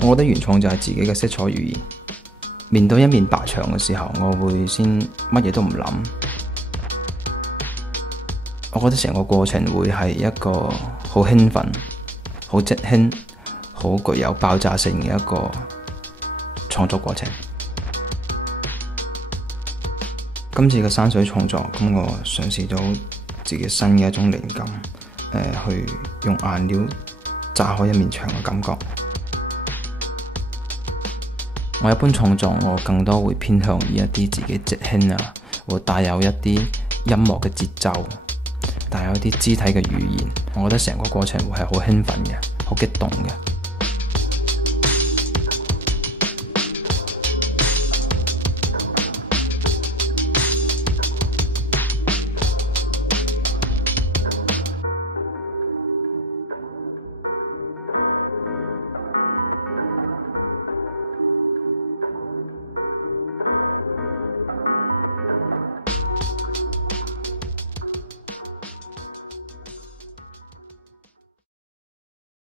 我覺得原創就係自己嘅色彩語言。面對一面白牆嘅時候，我會先乜嘢都唔諗。我覺得成個過程會係一個好興奮、好即興、好具有爆炸性嘅一個創作過程。今次嘅山水創作，咁我嘗試到自己新嘅一種靈感，去用顏料炸開一面牆嘅感覺。我一般創作，我更多會偏向於一啲自己即興啊，會帶有一啲音樂嘅節奏，帶有一啲肢體嘅語言。我覺得成個過程會係好興奮嘅，好激動嘅。